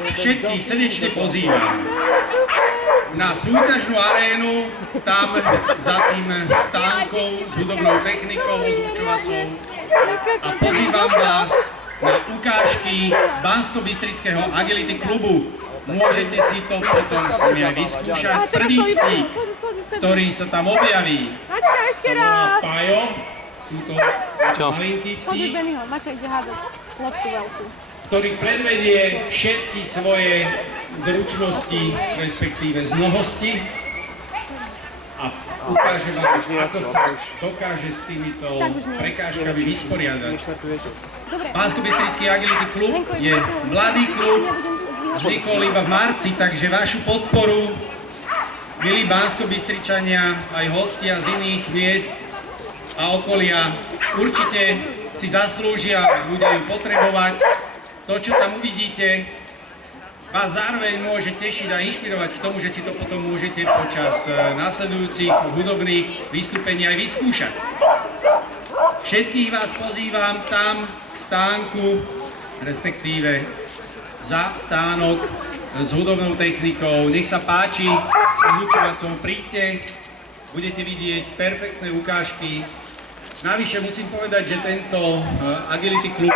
vás všetkých srdečne pozývam na súťažnú arénu, tam za tým stánkou s hudobnou technikou, ozvučovacou. A pozývam vás na ukážky Banskobystrického Agility klubu. Môžete si to potom s nimi aj vyskúšať. Prvý psík, ktorý sa tam objaví, ešte raz. Pajo, sú to malinký psík, ktorý predvedie všetky svoje zručnosti, respektíve znohosti a ukáže vám, ako sa dokáže s týmito prekážkami vysporiadať. Banskobystrický Agility klub je mladý klub, vznikol iba v marci, takže vašu podporu, milí Banskobystričania, aj hostia z iných miest a okolia, určite si zaslúžia, bude ju potrebovať. To, čo tam uvidíte, vás zároveň môže tešiť a inšpirovať k tomu, že si to potom môžete počas nasledujúcich hudobných vystúpení aj vyskúšať. Všetkých vás pozývam tam k stánku, respektíve za stánok s hudobnou technikou. Nech sa páči, s ozvučovacou príďte, budete vidieť perfektné ukážky. Navyše musím povedať, že tento Agility klub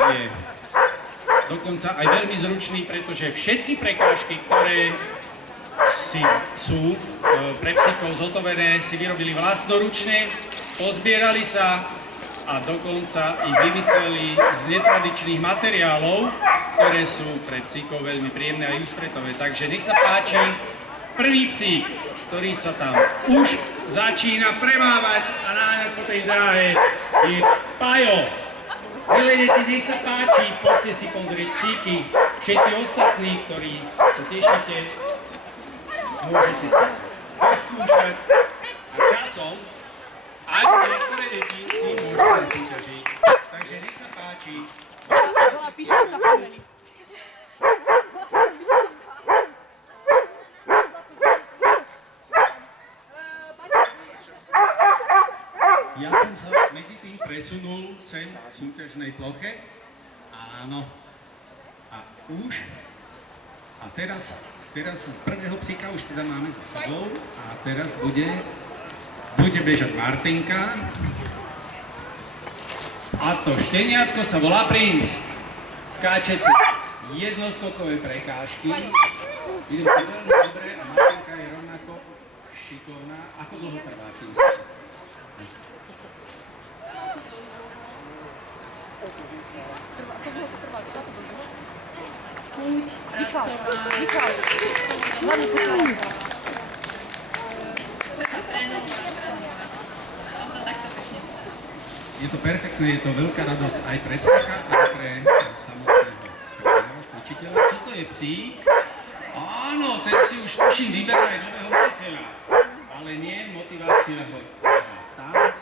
je dokonca aj veľmi zručný, pretože všetky prekážky, ktoré sú pre psíkov zhotovené, si vyrobili vlastnoručne, pozbierali sa a dokonca ich vymysleli z netradičných materiálov, ktoré sú pre psíkov veľmi príjemné a ústretové. Takže nech sa páči, prvý psík, ktorý sa tam už začína premávať a náňať po tej dráhe, je Pajo. Milé deti, nech sa páči, poďte si pozrieť psíky. Všetci ostatní, ktorí sa tešíte, môžete si vyskúšať a časom aj niektoré deti si môžete súťažiť. Takže nech sa páči. Ja som sa medzi tým presunul sem v súťažnej ploche. Áno. A už. A teraz z prvého psíka už teda máme za sebou. A teraz bude bežať Martinka. A to šteniatko sa volá Princ. Skáče cez jednoskokové prekážky. Ide to veľmi dobre a Martinka je rovnako šikovná. Ako dlho trvá tým? Je to perfektné, je to veľká radosť aj pre psíka, aj pre samotného cvičiteľa. Čo to je psík? Áno, ten si už tuším vyberá aj nového majiteľa, ale nie motivácia ho tam.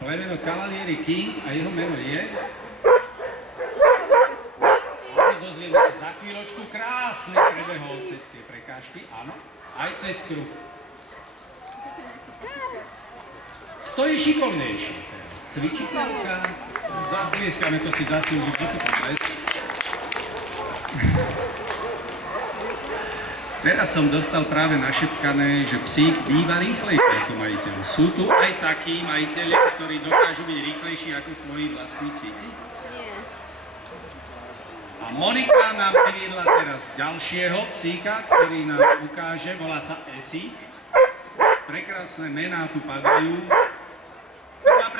Plemeno Cavalieri King a jeho meno je... Dozvieme sa za chvíľočku, krásne prebehol cez tie prekážky, áno, aj cez kruh. Kto je šikovnejší teraz? Cvičiteľka? Zaplieskame, to si zaslúži díky potlesk. Teraz som dostal práve našepkané, že psík býva rýchlejší ako majiteľ. Sú tu aj takí majiteľi, ktorí dokážu byť rýchlejší ako svoji vlastní psíci? A Monika nám priviedla teraz ďalšieho psíka, ktorý nám ukáže, volá sa Esi. Prekrásne mená tu padajú. Druhá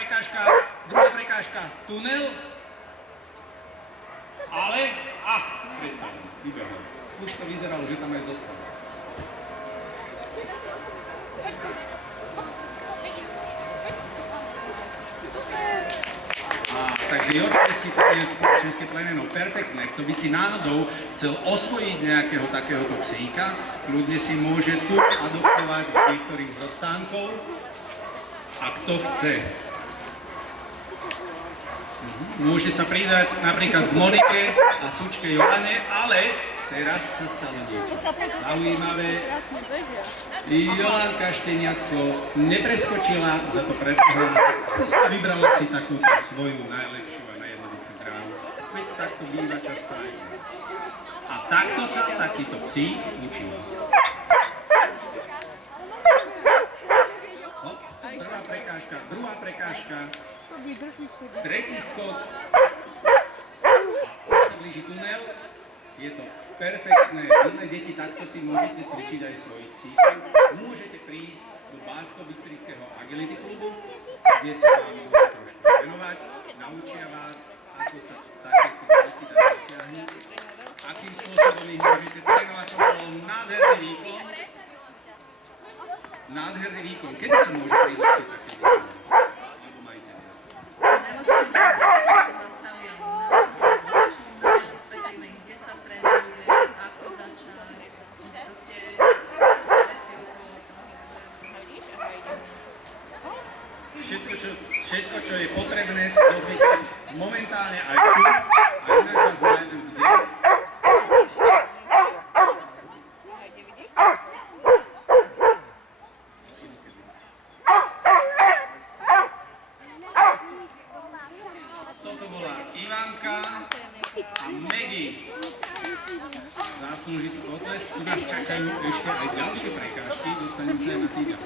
prekážka, tunel. Ale, predsa, vybehol. Už to vyzeralo, že tam aj zostal. Takže jorčenské plemeno, perfektné. Kto by si náhodou chcel osvojiť nejakého takéhoto psíka, kľudne si môže tu adoptovať niektorých zo stánkov. A kto chce, môže sa pridať napríklad k Monike a sučke Johane, ale teraz sa stalo niečo zaujímavé. Jolanka šteniatko nepreskočila, za to prepehla. Vybrala si takúto svoju najlepšiu a najjednoduchšiu dráhu. Veď tak to býva často aj. A takto sa takíto psi učia. Hop, prvá prekážka, druhá prekážka, tretí skok, už sa blíži tunel, je to perfektné. Milé deti, takto si môžete cvičiť aj svojich psíkov. Môžete prísť do Banskobystrického agility klubu, kde sa vám budú trošku trénovať, naučia vás, ako sa takéto cviky dá dosiahnuť, akým spôsobom ich môžete trénovať. To bol nádherný výkon. Nádherný výkon. Kedy sa môže prísť také výkon? Alebo majiteľ? Všetko, čo je potrebné, si dozviete momentálne aj tu, a inak vás nájdú kde. Toto bola Ivanka a Maggie. Zaslúžiť si potlesk, tu nás čakajú ešte aj ďalšie prekážky, dostanem sa aj na tých.